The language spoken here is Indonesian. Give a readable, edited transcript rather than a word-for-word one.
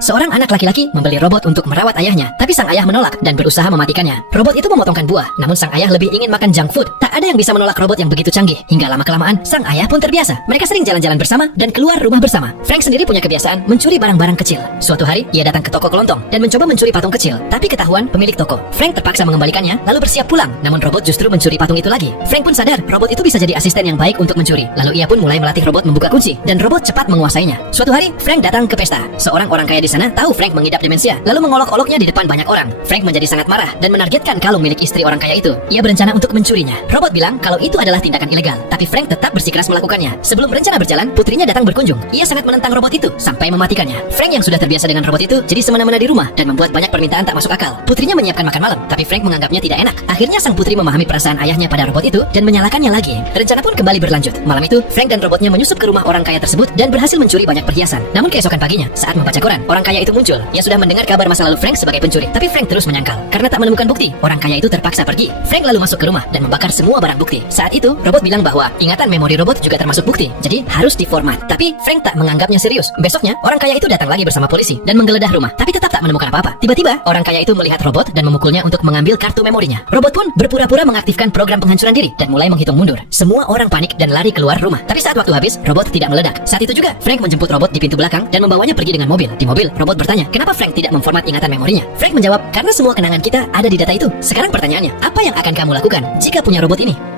Seorang anak laki-laki membeli robot untuk merawat ayahnya, tapi sang ayah menolak dan berusaha mematikannya. Robot itu memotongkan buah, namun sang ayah lebih ingin makan junk food. Tak ada yang bisa menolak robot yang begitu canggih. Hingga lama-kelamaan, sang ayah pun terbiasa. Mereka sering jalan-jalan bersama dan keluar rumah bersama. Frank sendiri punya kebiasaan mencuri barang-barang kecil. Suatu hari, ia datang ke toko kelontong dan mencoba mencuri patung kecil, tapi ketahuan pemilik toko. Frank terpaksa mengembalikannya, lalu bersiap pulang. Namun robot justru mencuri patung itu lagi. Frank pun sadar, robot itu bisa jadi asisten yang baik untuk mencuri. Lalu ia pun mulai melatih robot membuka kunci, dan robot cepat menguasainya. Suatu hari, Frank datang ke pesta. Seorang orang kaya di sana tahu Frank mengidap demensia, lalu mengolok-oloknya di depan banyak orang. Frank menjadi sangat marah dan menargetkan kalung milik istri orang kaya itu. Ia berencana untuk mencurinya. Robot bilang kalau itu adalah tindakan ilegal, tapi Frank tetap bersikeras melakukannya. Sebelum rencana berjalan, putrinya datang berkunjung. Ia sangat menentang robot itu sampai mematikannya. Frank yang sudah terbiasa dengan robot itu jadi semena-mena di rumah dan membuat banyak permintaan tak masuk akal. Putrinya menyiapkan makan malam, tapi Frank menganggapnya tidak enak. Akhirnya sang putri memahami perasaan ayahnya pada robot itu dan menyalakannya lagi. Rencana pun kembali berlanjut. Malam itu, Frank dan robotnya menyusup ke rumah orang kaya tersebut dan berhasil mencuri banyak perhiasan. Namun keesokan paginya, saat membaca koran, orang kaya itu muncul. Ia sudah mendengar kabar masa lalu Frank sebagai pencuri, tapi Frank terus menyangkal. Karena tak menemukan bukti, orang kaya itu terpaksa pergi. Frank lalu masuk ke rumah dan membakar semua barang bukti. Saat itu, robot bilang bahwa ingatan memori robot juga termasuk bukti, jadi harus diformat. Tapi Frank tak menganggapnya serius. Besoknya, orang kaya itu datang lagi bersama polisi dan menggeledah rumah, tapi tetap tak menemukan apa-apa. Tiba-tiba, orang kaya itu melihat robot dan memukulnya untuk mengambil kartu memorinya. Robot pun berpura-pura mengaktifkan program penghancuran diri dan mulai menghitung mundur. Semua orang panik dan lari keluar rumah. Tapi saat waktu habis, robot tidak meledak. Saat itu juga, Frank menjemput robot di pintu belakang dan membawanya pergi dengan mobil. Di mobil, robot bertanya, kenapa Frank tidak memformat ingatan memorinya? Frank menjawab, karena semua kenangan kita ada di data itu. Sekarang pertanyaannya, apa yang akan kamu lakukan jika punya robot ini?